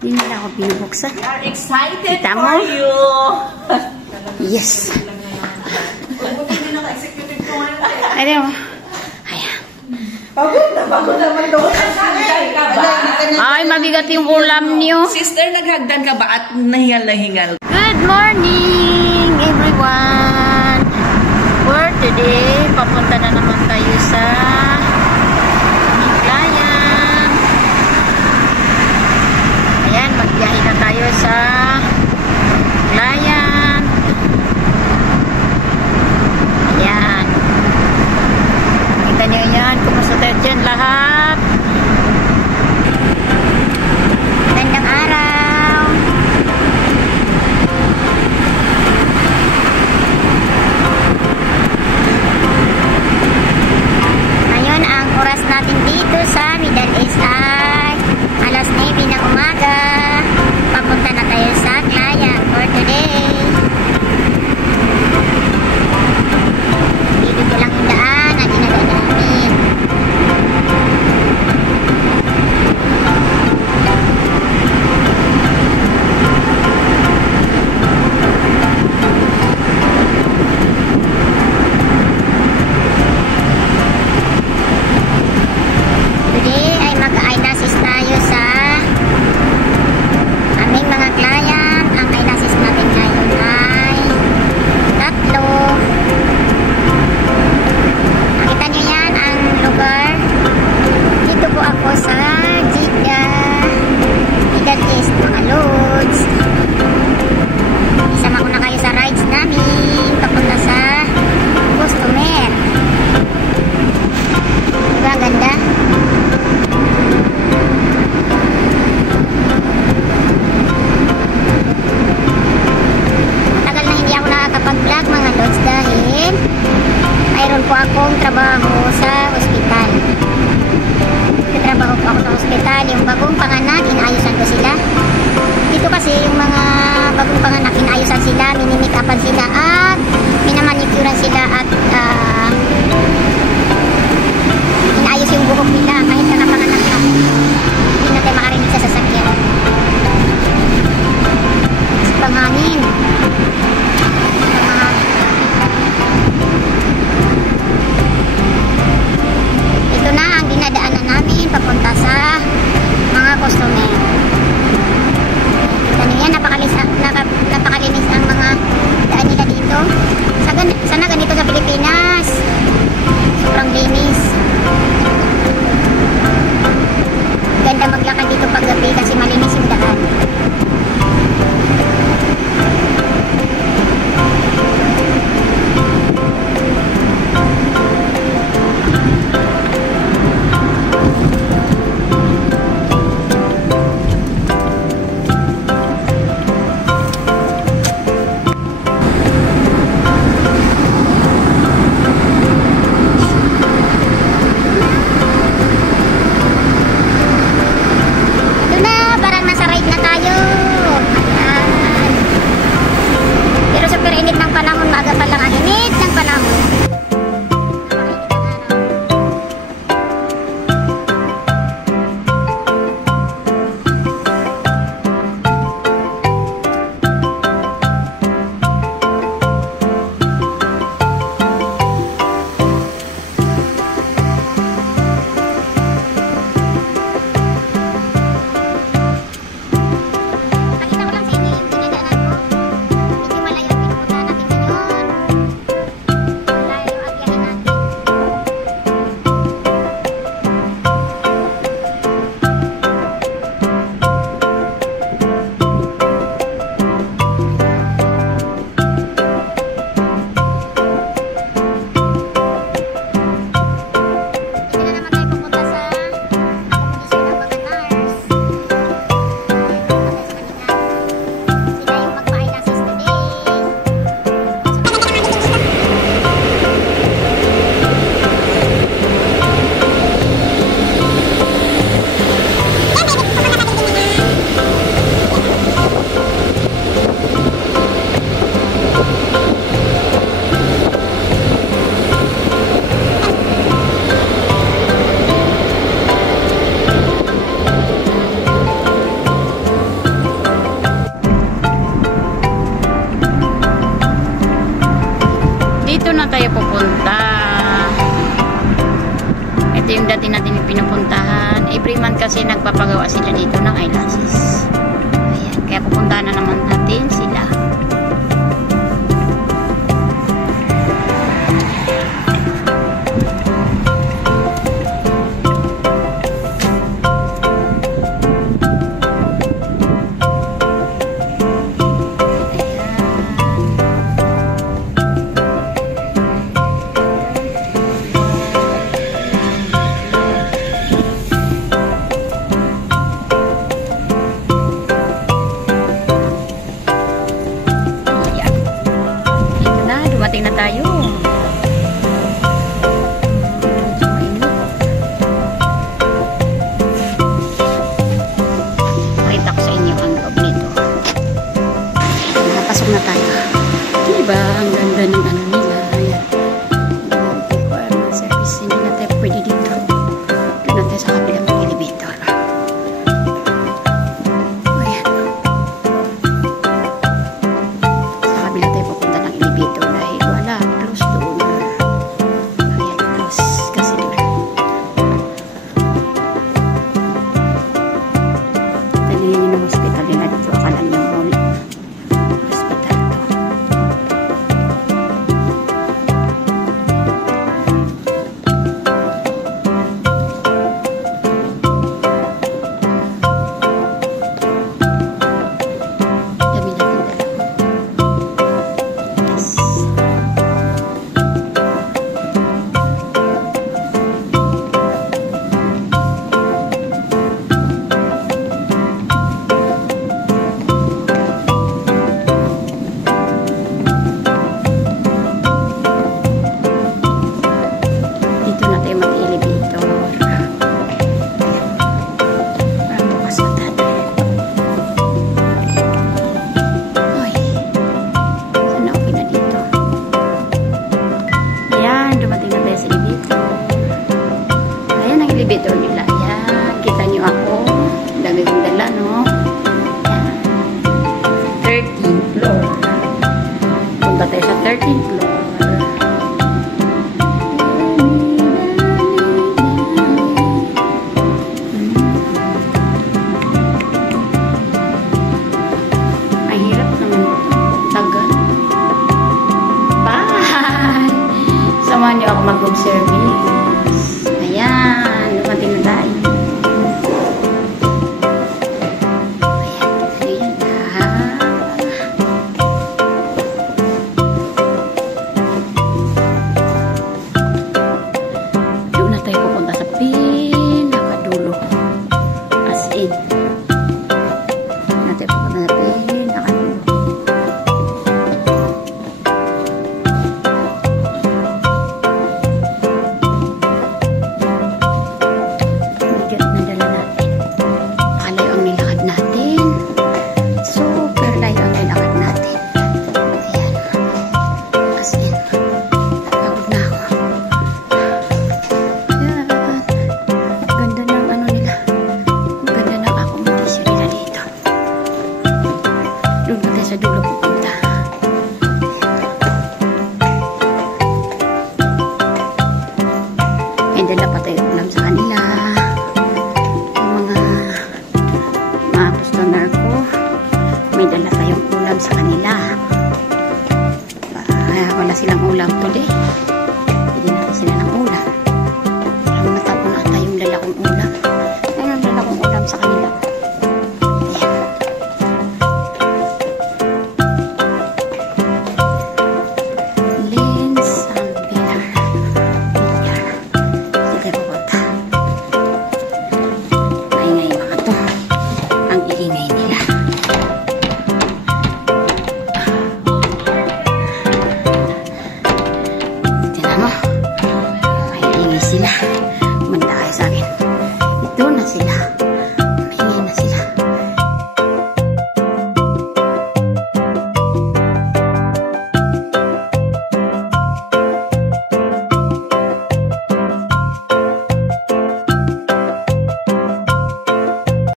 Hindi nila ako binubuksan. We are excited Kita for mo? you. Yes. Hindi naka-executive ko ngayon. Ay, mo. Ayan. Pagod naman doon. Ay, mabigat yung ulam niyo. Sister, naghagdan ka ba at nahingal-nahingal? Good morning, everyone. For today, papunta na naman tayo sa Himlayan. Ayan, magbiyahe na tayo sa Himlayan. Ayan. Kita nyo yan, kumusta tayo dyan lahat. Magandang araw. Ngayon, ang oras natin dito sa Middle East ay alas 9 ng umaga. Papunta na tayo sa Himlayan for today. Dito ko lang yung daan na dinadaan namin. Today ay mag-eyelashes tayo sa aming mga client. Ang eyelashes natin ngayon ay 3. Nakita nyo yan ang lugar. Dito po ako sa Jeddah, Middle East, mga loads. Isama ko na kayo sa rides namin papunta sa customer. Diba ang ganda? Matagal na hindi ako nakakapag-vlog mga lods dahil mayroon po akong trabaho sa ospital. Trabaho po ako sa ospital. Yung bagong panganak, inaayusan ko sila. Dito kasi yung mga bagong panganak, inaayusan sila, minimake-upan sila at minamanicure sila at inaayos yung buhok nila kahit nakapanganak na. Hindi natin makarinig sa sasakyan. Kasi panghangin. Ito na ang dinadaanan namin papunta sa mga customer. Kita niyo yan, napakalinis ang mga daan nila dito. lagi natin yung pinupuntahan. Every month kasi nagpapagawa sila dito ng eyelashes. Ayan. Kaya pupuntahan na naman natin sila. Dumating na tayo. Pakita ko sa inyo ang loob nito. Nakapasok na tayo. Diba? Ang ganda ng ano nila. Ayan. Requirement service. Hindi na tayo pwede dito. Doon na tayo sa kabilang elevator. Ayan. Sa kabila tayo pupunta ng elevator. Elevator nila. Ayan. Kita nyo ako. Dami kong dala, no? Ayan. 13th floor. Punta tayo sa 13th floor. Ang hirap ng tagal. Bye! Samahan nyo ako mag-room service. Ayan. Dumating na tayo. Ayan. Doon na tayo pupunta sa pinakadulo. As in. Doon na tayo pupunta sa pinakadulo. Sa dulo pupunta. May dala pa tayo ulam sa kanila. Yung mga customer ko, may dala tayong ulam sa kanila. Wala silang ulam today.